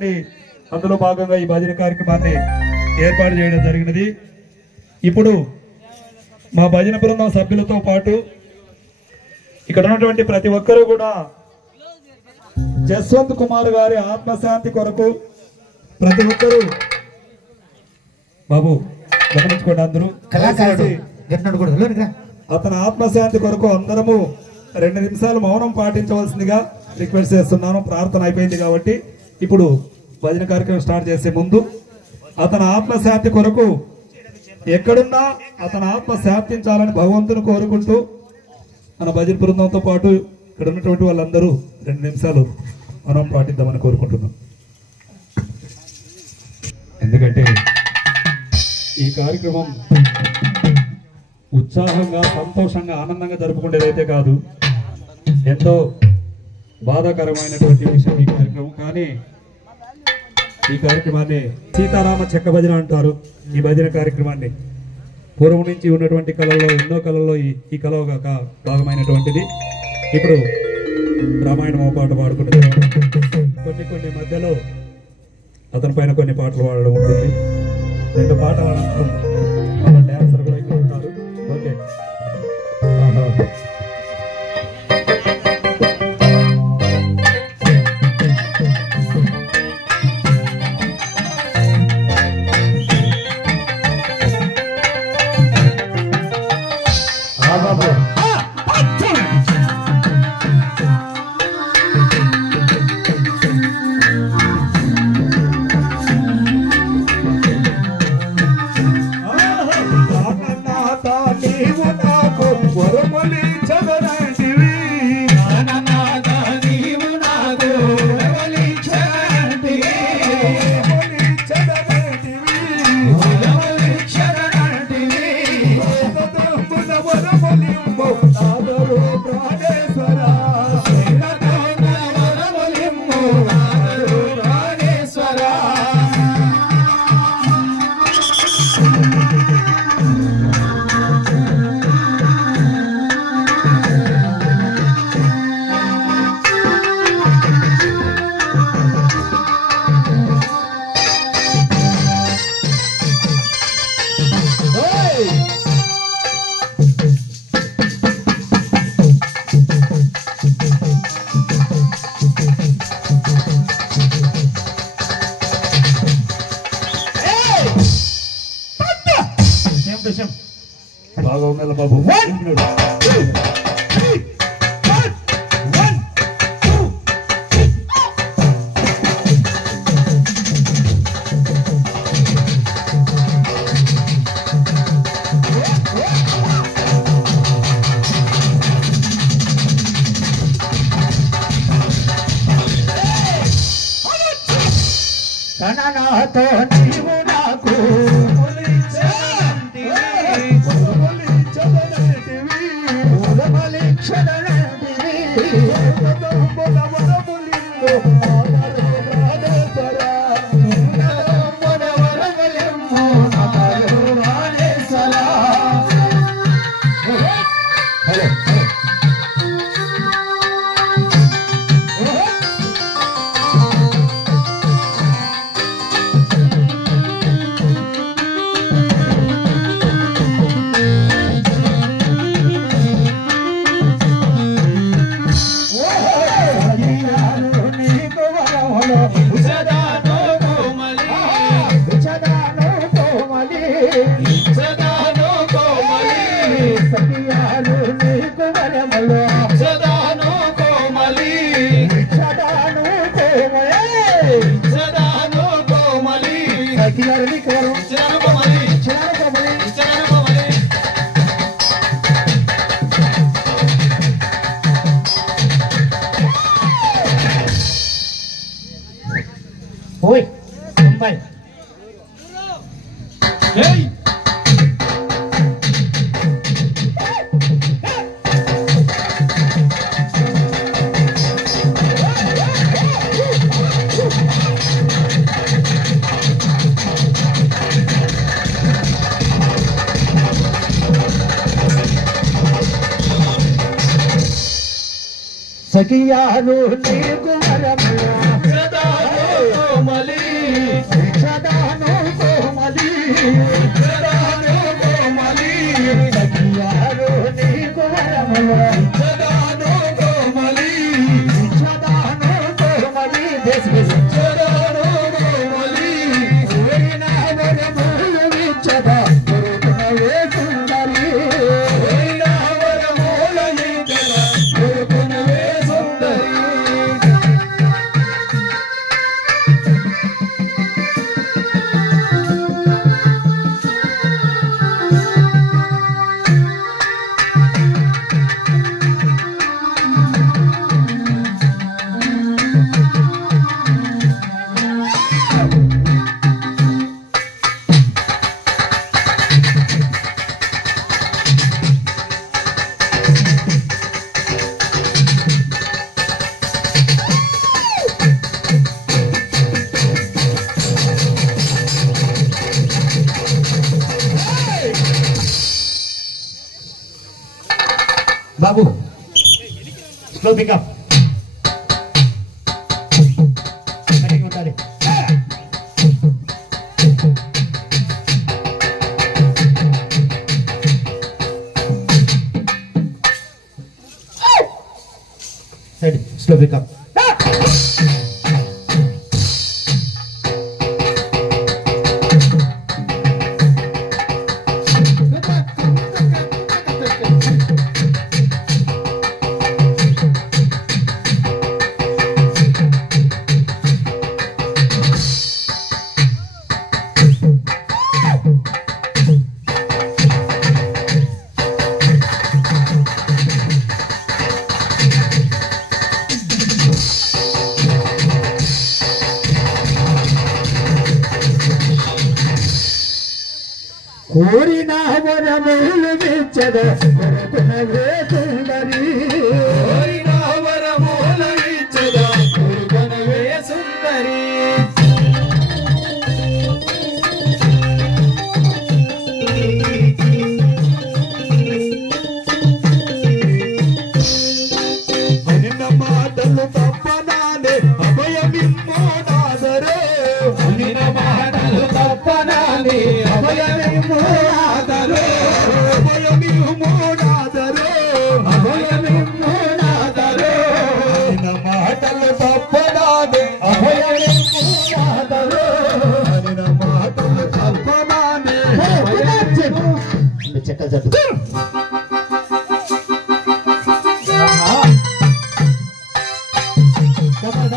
కార్యక్రమాన్ని అందులో భాగంగా ఈ భజన కార్యక్రమాన్ని ఏర్పాటు చేయడం జరిగినది. ఇప్పుడు మా భజన బృందం సభ్యులతో పాటు ఇక్కడ ఉన్నటువంటి ప్రతి ఒక్కరూ కూడా జస్వంత్ కుమార్ గారి ఆత్మశాంతి కొరకు ప్రతి ఒక్కరూ బాబు గమనించుకోండి అందరూ అతని ఆత్మశాంతి కొరకు అందరము 2 నిమిషాలు మౌనం పాటించవలసిందిగా రిక్వెస్ట్ చేస్తున్నాను. ప్రార్థన అయిపోయింది కాబట్టి ఇప్పుడు భజన కార్యక్రమం స్టార్ట్ చేసే ముందు అతని ఆత్మశాంతి కొరకు ఎక్కడున్నా అతని ఆత్మ శాంతించాలని భగవంతుని కోరుకుంటూ మన భజన బృందంతో పాటు ఇక్కడ ఉన్నటువంటి వాళ్ళందరూ 2 నిమిషాలు మనం పాటిద్దామని కోరుకుంటున్నాం. ఎందుకంటే ఈ కార్యక్రమం ఉత్సాహంగా సంతోషంగా ఆనందంగా జరుపుకునేదైతే కాదు, ఎంతో బాధాకరమైనటువంటి విషయం ఈ కార్యక్రమం. కానీ ఈ కార్యక్రమాన్ని సీతారామ చెక్క భజన అంటారు. ఈ భజన కార్యక్రమాన్ని పూర్వం నుంచి ఉన్నటువంటి కళల్లో ఎన్నో కళల్లో ఈ కళ ఒక భాగమైనటువంటిది. ఇప్పుడు రామాయణం పాట పాడుకుంటుంది. కొన్ని మధ్యలో అతని పైన కొన్ని పాటలు పాడడం ఉంటుంది. 2 పాటలు అనంతరం మన డ్యాన్సర్ కూడా ఇక్కడ ఉంటారు. ఓకే, బాగా ఉండాలి బాబు. నాతో నీవు నాకు Oi, vai. Ei! సఖియాను నీకు వరముల సదాను బాబు స్లో పికప్ ఉండాలి. స్లో పికప్ కోరిన వరములు విచ్చద కొరకునవే సుందరి కోరిన వరములు విచ్చద కొరకునవే సుందరి అనిన మాటలు తప్పనానే అభయమిమ్మోనాదరే అనిన మాటలు తప్పనానే అభయమిమ్మోనాదరే అభయమిమ్మోనాదరే అభయమిమ్మోనాదరే అనిన మాటలు తప్పనానే అభయమిమ్మోనాదరే అనిన మాటలు తప్పనానే చెక్క జట్టు డబల్